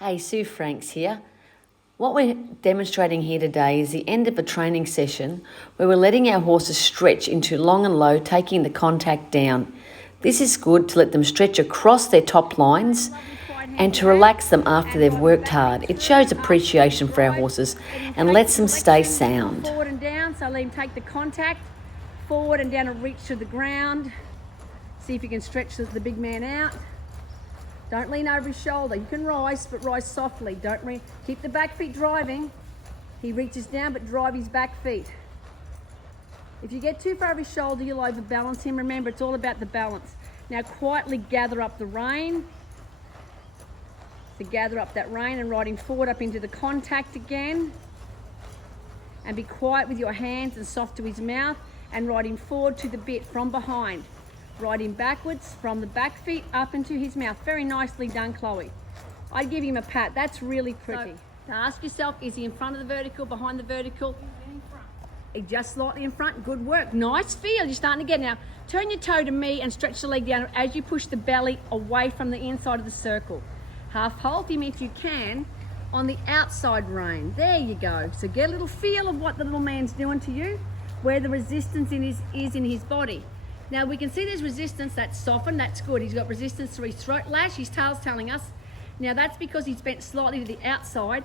Hey, Sue Franks here. What we're demonstrating here today is the end of a training session where we're letting our horses stretch into long and low, taking the contact down. This is good to let them stretch across their top lines and to relax them after they've worked hard. It shows appreciation for our horses and lets them stay sound. Forward and down, so let him take the contact, forward and down and reach to the ground. See if you can stretch the big man out. Don't lean over his shoulder. You can rise, but rise softly. Keep the back feet driving. He reaches down, but drive his back feet. If you get too far over his shoulder, you'll overbalance him. Remember, it's all about the balance. Now quietly gather up the rein. So gather up that rein and ride him forward up into the contact again. And be quiet with your hands and soft to his mouth and ride him forward to the bit from behind. Ride him backwards from the back feet up into his mouth. Very nicely done, Chloe. I'd give him a pat. That's really pretty. So ask yourself, is he in front of the vertical, behind the vertical? In front. He's just slightly in front. Good work. Nice feel. You're starting to get now. Turn your toe to me and stretch the leg down as you push the belly away from the inside of the circle. Half hold him if you can on the outside rein. There you go. So get a little feel of what the little man's doing to you, where the resistance is in his body. Now we can see there's resistance. That's softened. That's good. He's got resistance through his throat lash. His tail's telling us. Now that's because he's bent slightly to the outside,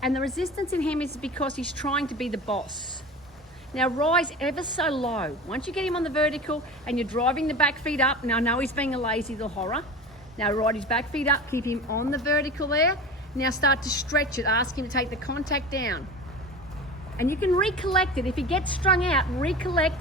and the resistance in him is because he's trying to be the boss. Now rise ever so low. Once you get him on the vertical and you're driving the back feet up, now I know he's being a lazy little horror. Now ride his back feet up, keep him on the vertical there. Now start to stretch it. Ask him to take the contact down. And you can recollect it. If he gets strung out, recollect.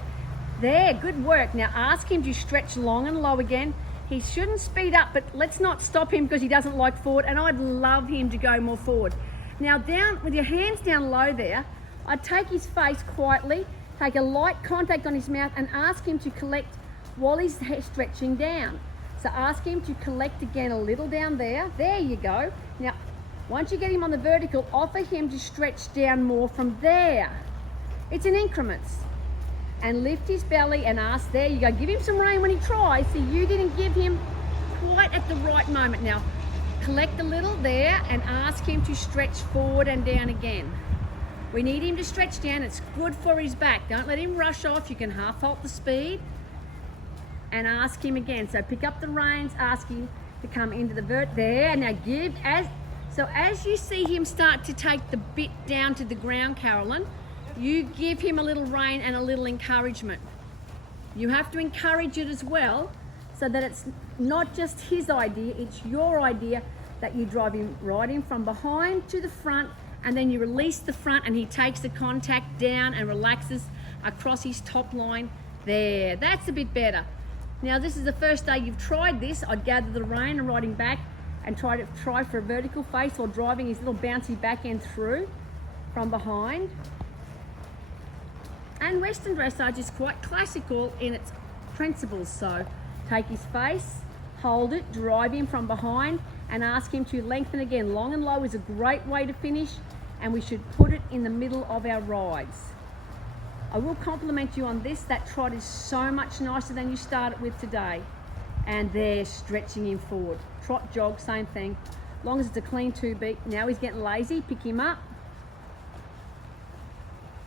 There, good work. Now ask him to stretch long and low again. He shouldn't speed up, but let's not stop him because he doesn't like forward, and I'd love him to go more forward. Now down, with your hands down low there, I'd take his face quietly, take a light contact on his mouth and ask him to collect while he's stretching down. So ask him to collect again a little down there. There you go. Now, once you get him on the vertical, offer him to stretch down more from there. It's in increments. And lift his belly and ask, there you go. Give him some rein when he tries. See, you didn't give him quite at the right moment. Now, collect a little there and ask him to stretch forward and down again. We need him to stretch down. It's good for his back. Don't let him rush off. You can half halt the speed and ask him again. So pick up the reins, ask him to come into the vert there. Now as you see him start to take the bit down to the ground, Carolyn, you give him a little rein and a little encouragement. You have to encourage it as well so that it's not just his idea, it's your idea that you drive him right in from behind to the front, and then you release the front and he takes the contact down and relaxes across his top line. There, that's a bit better. Now this is the first day you've tried this. I'd gather the rein and ride him back and try for a vertical face while driving his little bouncy back end through from behind. And Western dressage is quite classical in its principles. So take his face, hold it, drive him from behind and ask him to lengthen again. Long and low is a great way to finish, and we should put it in the middle of our rides. I will compliment you on this. That trot is so much nicer than you started with today. And there, stretching him forward. Trot, jog, same thing. As long as it's a clean two beat. Now he's getting lazy, pick him up.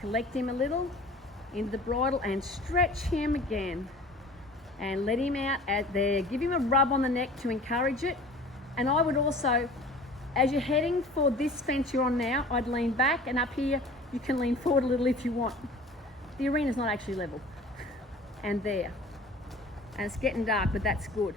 Collect him a little into the bridle and stretch him again. And let him out there. Give him a rub on the neck to encourage it. And I would also, as you're heading for this fence you're on now, I'd lean back, and up here you can lean forward a little if you want. The arena's not actually level. And there. And it's getting dark, but that's good.